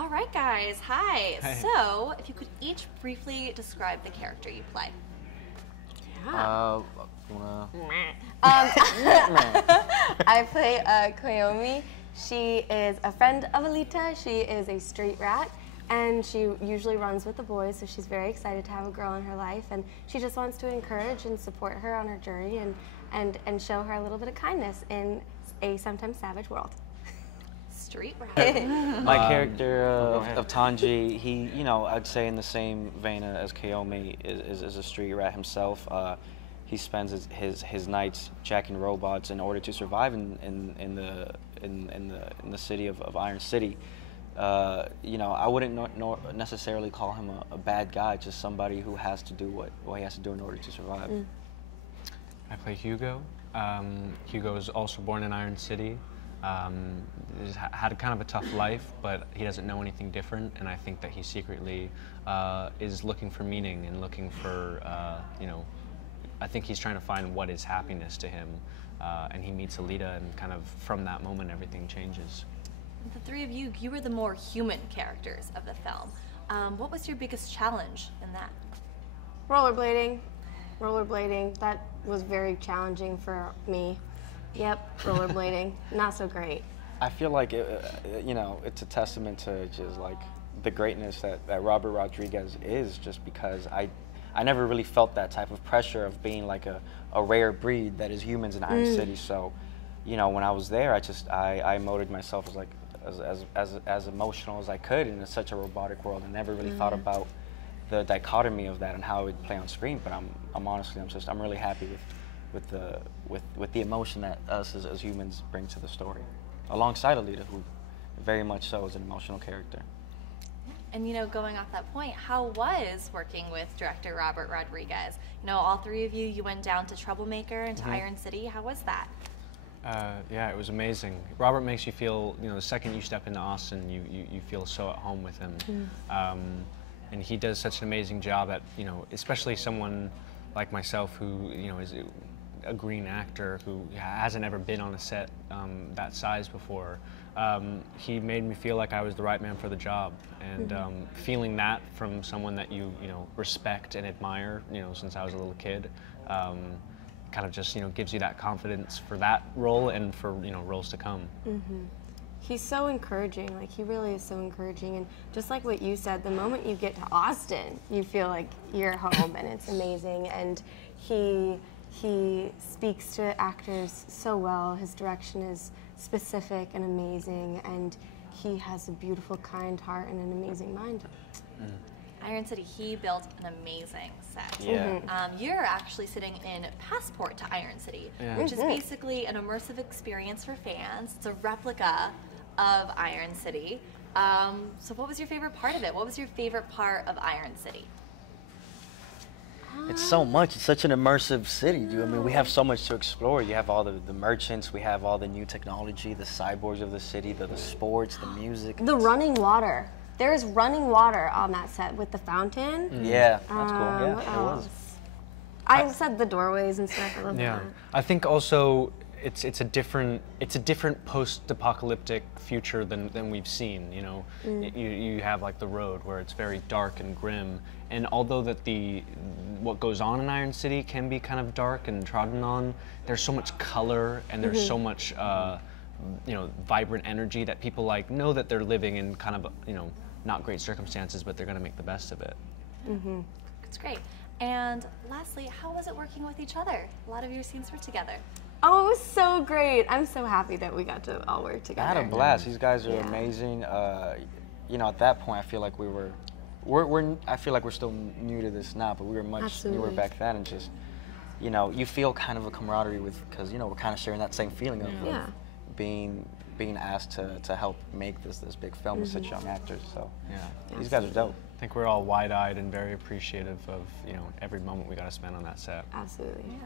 All right, guys. Hi. Hey. So, if you could each briefly describe the character you play. I play Koyomi. She is a friend of Alita. She is a street rat, and she usually runs with the boys, so she's very excited to have a girl in her life, and she just wants to encourage and support her on her journey and show her a little bit of kindness in a sometimes savage world. Street rat. My character of Tanji, he, you know, I'd say in the same vein as Koyomi, is a street rat himself. He spends his nights jacking robots in order to survive in the city of Iron City. You know, I wouldn't necessarily call him a bad guy, just somebody who has to do what he has to do in order to survive. I play Hugo. Hugo is also born in Iron City. He's had kind of a tough life, but he doesn't know anything different, and I think that he secretly is looking for meaning and looking for, you know, I think he's trying to find what is happiness to him, and he meets Alita, and kind of from that moment everything changes. The three of you, you were the more human characters of the film. What was your biggest challenge in that? Rollerblading. Rollerblading. That was very challenging for me. Yep, rollerblading. Not so great. I feel like, you know, it's a testament to just like the greatness that Robert Rodriguez is, just because I never really felt that type of pressure of being like a rare breed that is humans in Iron City. So, you know, when I was there, I molded myself as like as emotional as I could in such a robotic world, and never really thought about the dichotomy of that and how it would play on screen. But I'm honestly, I'm really happy with the emotion that us as humans bring to the story, alongside Alita, who very much so is an emotional character. And you know, going off that point, how was working with director Robert Rodriguez? You know, all three of you, you went down to Troublemaker and to Iron City. How was that? Yeah, it was amazing. Robert makes you feel, you know, the second you step into Austin, you feel so at home with him. And he does such an amazing job at, you know, especially someone like myself who, you know, is a green actor who hasn't ever been on a set that size before. He made me feel like I was the right man for the job, and feeling that from someone that you know, respect and admire, you know, since I was a little kid, kind of just, you know, gives you that confidence for that role and for, you know, roles to come. He's so encouraging, like he really is so encouraging, and just like what you said, the moment you get to Austin, you feel like you're home, and it's amazing. And he speaks to actors so well. His direction is specific and amazing, and he has a beautiful, kind heart and an amazing mind. Iron City, he built an amazing set. Yeah. You're actually sitting in Passport to Iron City, which is basically an immersive experience for fans. It's a replica of Iron City. So what was your favorite part of it? What was your favorite part of Iron City? It's so much. It's such an immersive city. I mean, we have so much to explore. You have all the merchants. We have all the new technology, the cyborgs of the city, the sports, the music. The running water. There's running water on that set with the fountain. Yeah, that's cool. Yeah, it was. I said the doorways and stuff. I love that. I think also it's a different post-apocalyptic future than we've seen. You know, you have like the road where it's very dark and grim, and although that what goes on in Iron City can be kind of dark and trodden on, there's so much color and there's so much you know, vibrant energy that people like know that they're living in kind of, you know, not great circumstances, but they're going to make the best of it. It's great. And lastly, how was it working with each other? A lot of your scenes were together. Oh, it was so great. I'm so happy that we got to all work together. I had a blast. These guys are amazing. You know, at that point, I feel like I feel like we're still new to this now, but we were much newer back then, and just, you know, you feel kind of a camaraderie because, you know, we're kind of sharing that same feeling of being asked to help make this big film with such young actors. So these guys are dope. I think we're all wide-eyed and very appreciative of, you know, every moment we got to spend on that set. Absolutely.